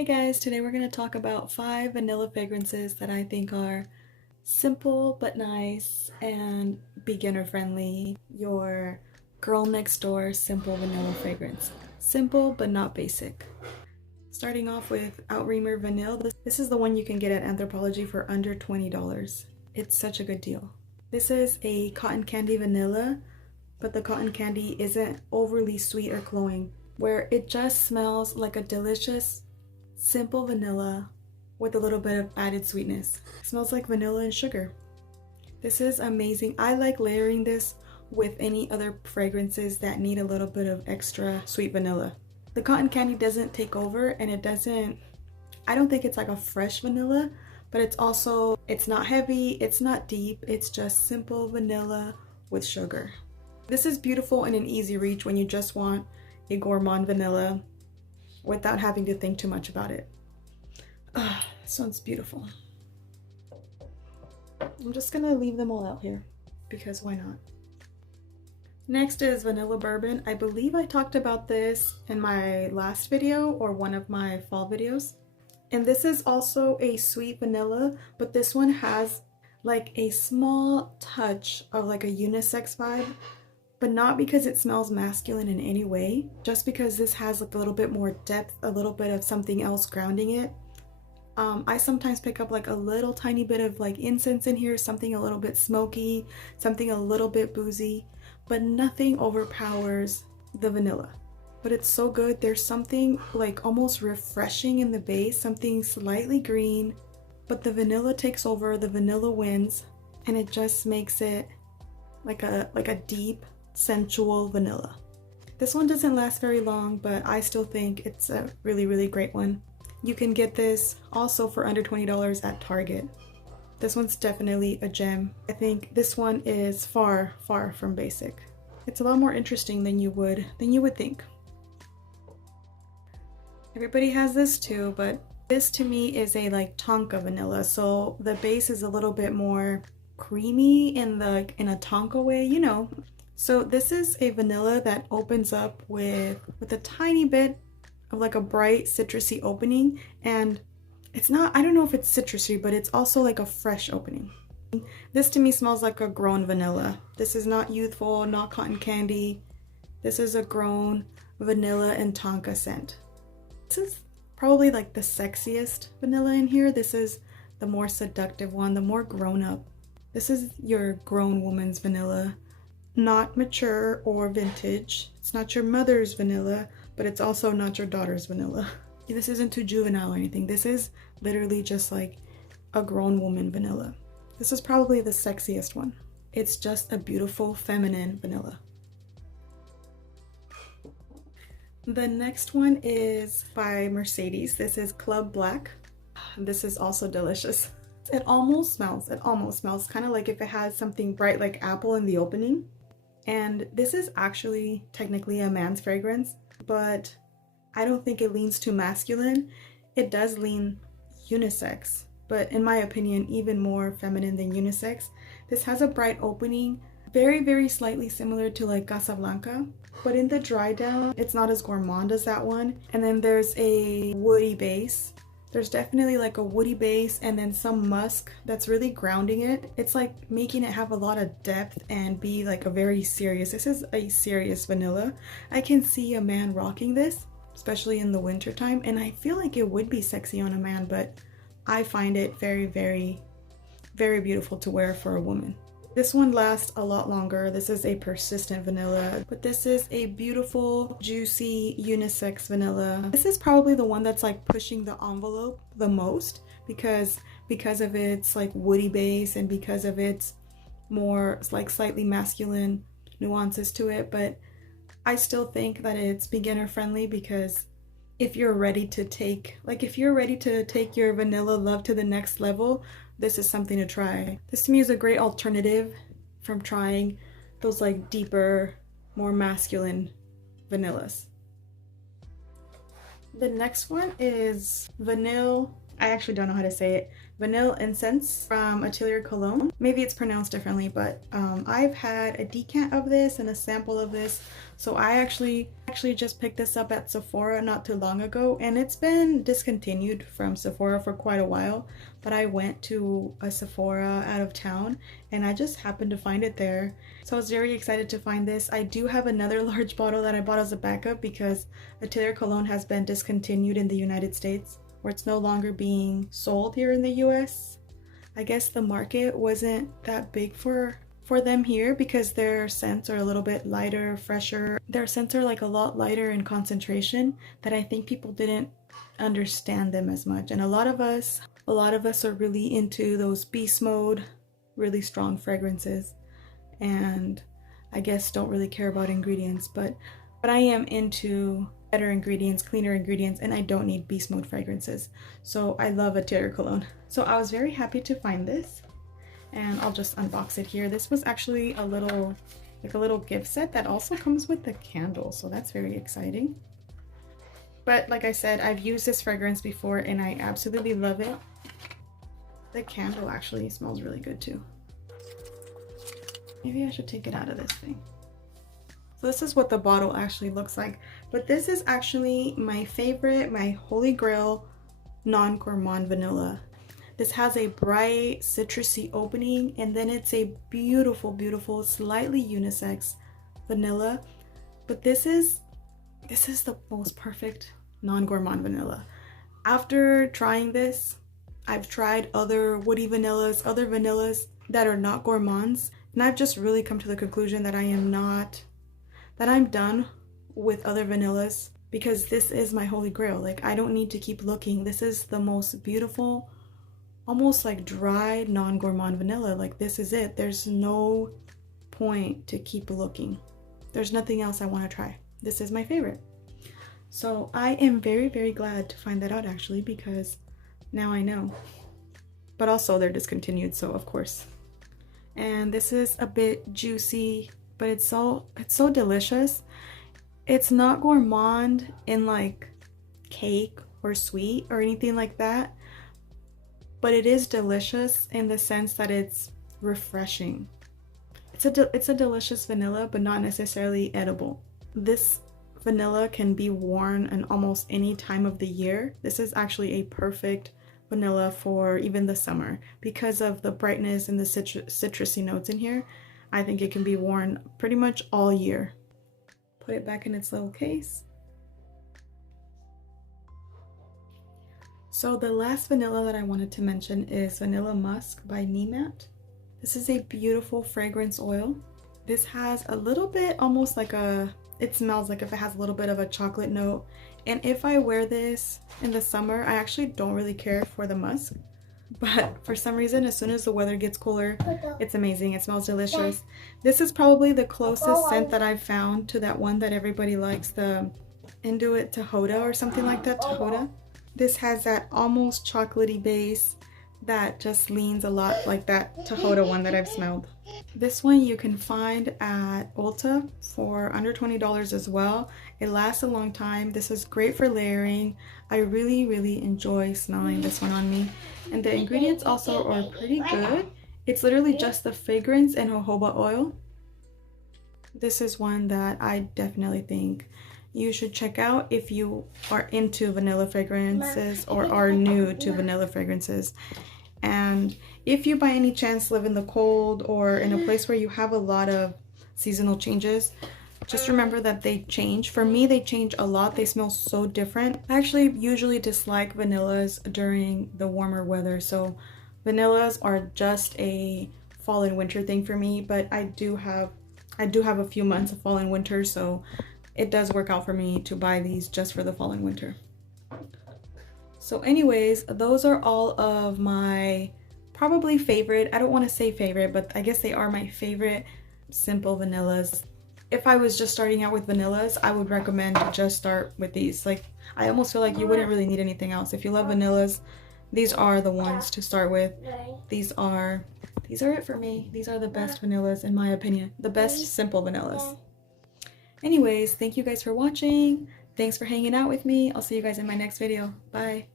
Hey guys, today we're going to talk about 5 vanilla fragrances that I think are simple but nice and beginner friendly. Your girl next door simple vanilla fragrance. Simple but not basic. Starting off with Outremer Vanilla. This is the one you can get at Anthropologie for under $20. It's such a good deal. This is a cotton candy vanilla, but the cotton candy isn't overly sweet or cloying, where it just smells like a delicious simple vanilla with a little bit of added sweetness. It smells like vanilla and sugar. This is amazing. I like layering this with any other fragrances that need a little bit of extra sweet vanilla. The cotton candy doesn't take over, and I don't think it's like a fresh vanilla, but it's not heavy, it's not deep, it's just simple vanilla with sugar. This is beautiful and an easy reach when you just want a gourmand vanilla without having to think too much about it. This one's beautiful. I'm just gonna leave them all out here because why not? Next is Vanilla Bourbon. I believe I talked about this in my last video or one of my fall videos. And this is also a sweet vanilla, but this one has like a small touch of like a unisex vibe, but not because it smells masculine in any way, just because this has like a little bit more depth, a little bit of something else grounding it. I sometimes pick up like a little tiny bit of like incense in here, something a little bit smoky, something a little bit boozy, but nothing overpowers the vanilla. But it's so good. There's something like almost refreshing in the base, something slightly green, but the vanilla takes over, the vanilla wins, and it just makes it like a deep, sensual vanilla. This one doesn't last very long, but I still think it's a really, really great one. You can get this also for under $20 at Target. This one's definitely a gem. I think this one is far, far from basic. It's a lot more interesting than you would think. Everybody has this too, but this to me is a like Tonka Vanilla. So the base is a little bit more creamy in a Tonka way, you know. So this is a vanilla that opens up with a tiny bit of like a bright citrusy opening, and it's not, I don't know if it's citrusy, but it's also like a fresh opening. This to me smells like a grown vanilla. This is not youthful, not cotton candy. This is a grown vanilla and Tonka scent. This is probably like the sexiest vanilla in here. This is the more seductive one, the more grown up. This is your grown woman's vanilla. Not mature or vintage. It's not your mother's vanilla, but it's also not your daughter's vanilla. This isn't too juvenile or anything. This is literally just like a grown woman vanilla. This is probably the sexiest one. It's just a beautiful feminine vanilla. The next one is by Mercedes. This is Club Black. This is also delicious. It almost smells kind of like if it has something bright like apple in the opening. And this is actually technically a man's fragrance, but I don't think it leans too masculine. It does lean unisex, but in my opinion, even more feminine than unisex. This has a bright opening, very, very slightly similar to like Casablanca, but in the dry down, it's not as gourmand as that one. And then there's a woody base. There's definitely like a woody base and then some musk that's really grounding it. It's like making it have a lot of depth and be like a very serious, this is a serious vanilla. I can see a man rocking this, especially in the winter time, and I feel like it would be sexy on a man, but I find it very, very, very beautiful to wear for a woman. This one lasts a lot longer. This is a persistent vanilla, but this is a beautiful, juicy, unisex vanilla. This is probably the one that's like pushing the envelope the most because of its like woody base and because of its more like slightly masculine nuances to it. But I still think that it's beginner friendly because if you're ready to take your vanilla love to the next level, this is something to try. This to me is a great alternative from trying those like deeper, more masculine vanillas. The next one is Vanille I actually don't know how to say it, vanilla incense from Atelier Cologne. Maybe it's pronounced differently, but I've had a decant of this and a sample of this. So I actually just picked this up at Sephora not too long ago, and it's been discontinued from Sephora for quite a while. But I went to a Sephora out of town and I just happened to find it there. So I was very excited to find this. I do have another large bottle that I bought as a backup because Atelier Cologne has been discontinued in the United States, where it's no longer being sold here in the US. I guess the market wasn't that big for them here because their scents are a little bit lighter, fresher. Their scents are like a lot lighter in concentration, that I think people didn't understand them as much. And a lot of us are really into those beast mode, really strong fragrances, and I guess don't really care about ingredients, but I am into better ingredients, cleaner ingredients, and I don't need beast mode fragrances. So I love Atelier Cologne. So I was very happy to find this, and I'll just unbox it here. This was actually a little gift set that also comes with the candle, so that's very exciting. But like I said, I've used this fragrance before and I absolutely love it. The candle actually smells really good too. Maybe I should take it out of this thing. So this is what the bottle actually looks like. But this is actually my favorite, my holy grail non-gourmand vanilla. This has a bright citrusy opening, and then it's a beautiful, beautiful, slightly unisex vanilla. But this is the most perfect non-gourmand vanilla. After trying this, I've tried other woody vanillas, other vanillas that are not gourmands, and I've just really come to the conclusion that I'm done with other vanillas, because this is my holy grail. Like, I don't need to keep looking. This is the most beautiful, almost like dry non-gourmand vanilla. Like, this is it. There's no point to keep looking. There's nothing else I want to try. This is my favorite. So I am very, very glad to find that out actually, because now I know. But also they're discontinued, so of course. And this is a bit juicy, but it's so delicious. It's not gourmand in like cake or sweet or anything like that, but it is delicious in the sense that it's refreshing. It's a delicious vanilla, but not necessarily edible. This vanilla can be worn in almost any time of the year. This is actually a perfect vanilla for even the summer because of the brightness and the citrusy notes in here. I think it can be worn pretty much all year. Put it back in its little case. So the last vanilla that I wanted to mention is Vanilla Musk by Niemat. This is a beautiful fragrance oil. This has a little bit, almost like it smells like if it has a little bit of a chocolate note. And if I wear this in the summer, I actually don't really care for the musk. But for some reason, as soon as the weather gets cooler, it's amazing. It smells delicious. This is probably the closest scent that I've found to that one that everybody likes, the Induit Tahoda or something like that, Tahoda. This has that almost chocolatey base that just leans a lot like that Tahoda one that I've smelled. This one you can find at Ulta for under $20 as well. It lasts a long time. This is great for layering. I really, really enjoy smelling this one on me. And the ingredients also are pretty good. It's literally just the fragrance and jojoba oil. This is one that I definitely think you should check out if you are into vanilla fragrances or are new to vanilla fragrances. And if you by any chance live in the cold or in a place where you have a lot of seasonal changes, just remember that they change. For me, they change a lot. They smell so different. I actually usually dislike vanillas during the warmer weather. So vanillas are just a fall and winter thing for me, but I do have a few months of fall and winter, so it does work out for me to buy these just for the fall and winter. So anyways, those are all of my probably favorite, I don't want to say favorite, but I guess they are my favorite simple vanillas. If I was just starting out with vanillas, I would recommend to just start with these. Like, I almost feel like you wouldn't really need anything else. If you love vanillas, these are the ones to start with. These are it for me. These are the best vanillas in my opinion. The best simple vanillas. Anyways, thank you guys for watching. Thanks for hanging out with me. I'll see you guys in my next video. Bye.